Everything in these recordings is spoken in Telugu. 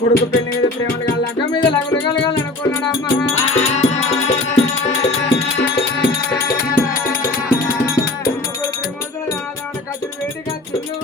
కొడుకు పెళ్లి మీద ప్రేమలు కలక మీద లగులు కలగాలనుకున్నాడమ్మా ప్రేమ కత్తిరి వేడి కత్తులు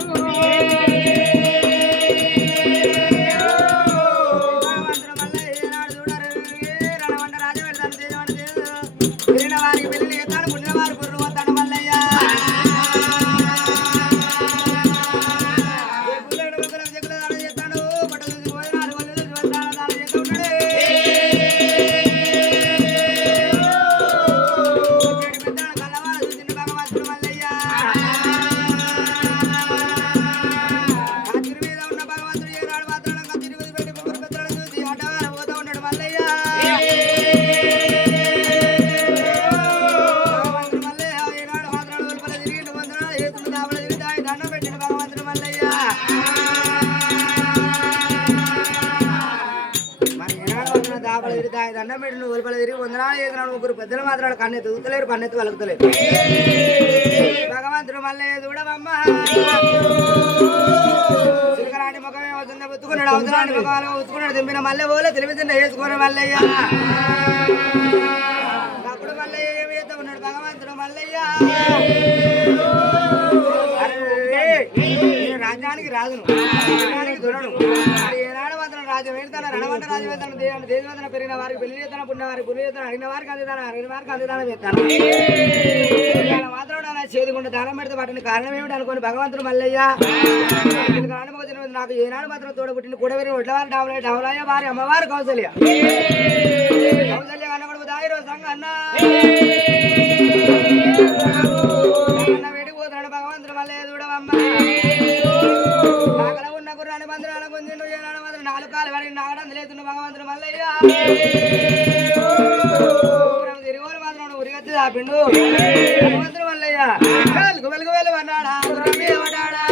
దండం పెట్టి నువ్వు తిరిగి వందనాలు చేస్తున్నాడు ముగ్గురు పెద్దలు మాత్రం కన్నెత్తి ఊతలేరు కన్నెత్తి వలుకుతలేరు భగవంతుడు మళ్ళీ చూడవమ్మ చిలకరాని ముఖమే అవుతుందా ఉత్తుకున్నాడు అవసరాన్ని ముఖాలు ఉత్తుకున్నాడు దింపిన మళ్ళీ పోలే తెలివితిండ వేసుకుని మల్లయ్య అప్పుడు మల్లయ్య ఏమి చేస్తా ఉన్నాడు భగవంతుడు మల్లయ్య రాజ్యానికి రాజును రాజ్యానికి దొరను ఏనాడు మాత్రం రాజ్యం వెళ్తాను రణవంట రాజ్యం వెళ్తాను దేశవంతన పెరిగిన వారికి పెళ్లి చేస్తాను పుణ్యవారికి పుణ్య చేస్తాను అడిగిన వారికి అందుతాను అడిగిన వారికి అందుతానం చేస్తాను మాత్రం నా చేదుకుంటే దానం పెడితే వాటిని కారణం ఏమిటి అనుకోని భగవంతుడు మల్లయ్య అనుభవం నాకు ఏనాడు మాత్రం తోడబుట్టిన కూడవేరి ఒడ్లవారి డవలయ్య వారి అమ్మవారు కౌసల్య కౌసల్య కన్నబడు దాయిరో సంగ అన్న వేడిపోతున్నాడు భగవంతుడు మల్లయ్య చూడవమ్మ నాకల ఉన్న గుర్రాన్ని బంధురాల పొందిండు ఏనాడు మాత్రం 4 కాలు వాడిని నాగడం లేతుండు భగవంతుడు మల్లయ్య తిరిగోలు మాత్రం ఉరిగచ్చి దాపిండు భగవంతుడు మల్లయ్య వెలుగు వెలుగు వెలుగు అన్నాడా గుర్రం మీద పడ్డాడా